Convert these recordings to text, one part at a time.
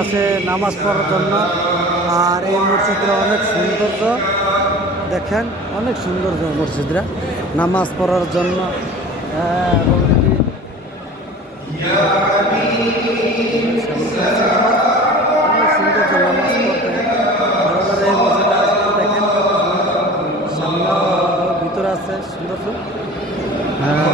আসে নামাজ পড়ার জন্য। আর এই মসজিদটা অনেক সৌন্দর্য। দেখেন অনেক সৌন্দর্য মসজিদরা নামাজ পড়ার জন্য। দেখেন ভিতরে আছে সৌন্দর্য হ্যাঁ,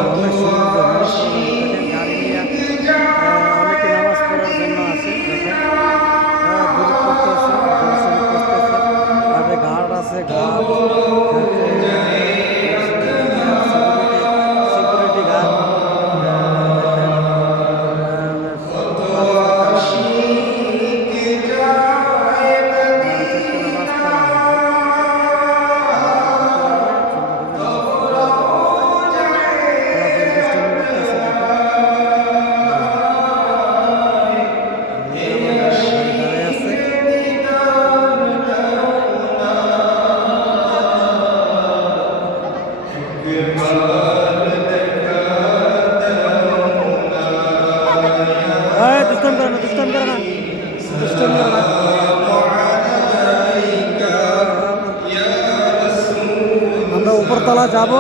আমরা উপরতলা যাব।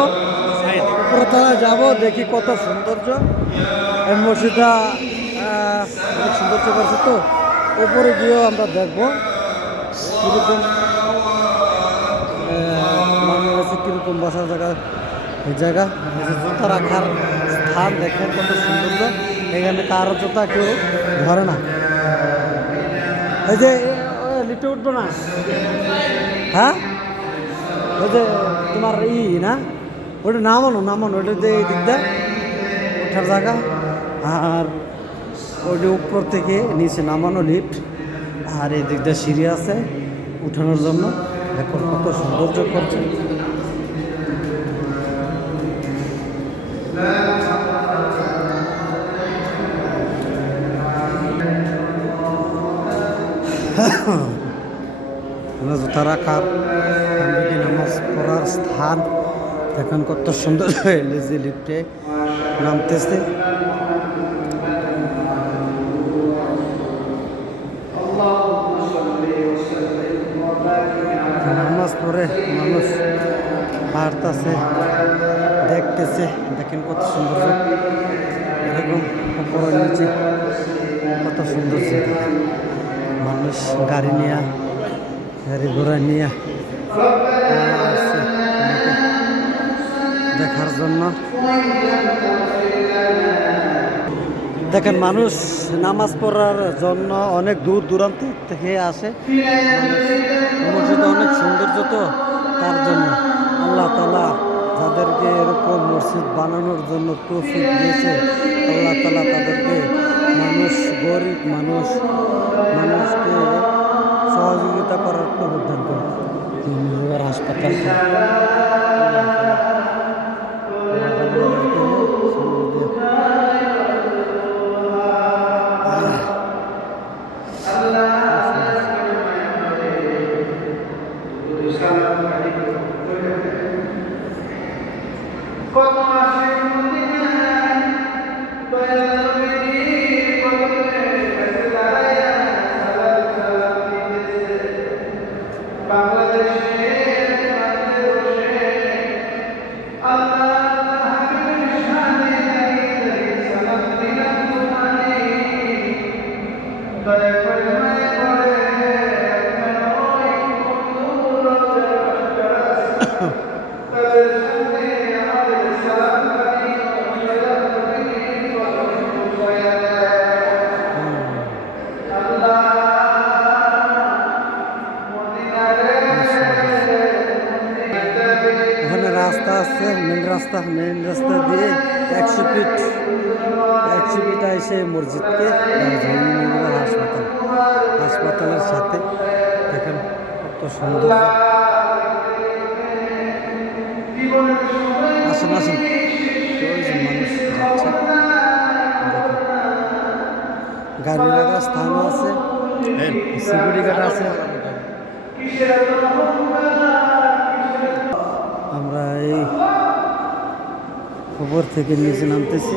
উপরতলা যাব, দেখি কত সৌন্দর্য। এই মসজিদটা অনেক সৌন্দর্য করছে তো। উপরে গিয়েও আমরা দেখব। কীরকম কীরকম বসার জায়গা। এই জায়গা জুতা রাখার স্থান দেখেন কত সৌন্দর্য এখানে কারও জুতা কেউ ধরে না। এই যে লিফটে উঠবো না? হ্যাঁ? ওই যে তোমার ই না? ওটা নামানো নামানো ওটা যে এই দিক ওঠার জায়গা। আর ওইটা উপর থেকে নিচে নামানো লিফট। আর এই দিক দিয়ে সিঁড়ি আছে উঠানোর জন্য। এখন কত সৌন্দর্য করছে। জুতা রাখার নামাজ পড়ার স্থান দেখেন কত সুন্দর হয়ে যে লিফটে নামতেছে। নামাজ পড়ে মানুষ হাঁটতেছে। দেখতেছে, দেখেন কত সুন্দর এরকম উপরে নিচে কত সুন্দর মানুষ গাড়ি নিয়ে, গাড়ি ঘোড়া নিয়ে দেখার জন্য। দেখেন, মানুষ নামাজ পড়ার জন্য অনেক দূর দূরান্ত থেকে আসে। মসজিদ অনেক সৌন্দর্য তো তার জন্য। আল্লাহ তালা যাদেরকে এরকম মসজিদ বানানোর জন্য প্রফিট দিয়েছে আল্লাহ তালা তাদেরকে। মানুষ গরিব মানুষ মানুষকে সহযোগিতা করার প্রবর্তন করে হাসপাতাল রাস্তা মেন রাস্তা দিয়ে একশো ফিট একশো ফিট এসে মসজিদকে হাসপাতাল হাসপাতালের সাথে। দেখেন কত সুন্দর। আসেন আসেন। মানুষ গাড়ি লাগার স্থান আছে। সিকিউরিটি গার্ড আছে। আমরা এই খবর থেকে নিচে নামতেছি।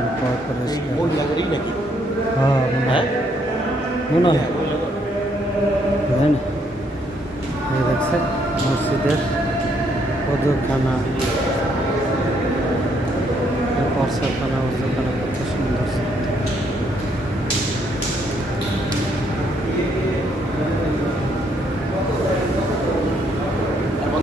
সৌন্দর্য দেখেন পর পরিষ্কার হ্যাঁ মনে হয়। মনে হয় তাই না এই দেখছেন মসজিদের অজুখানা পরসাখানা অজুখানা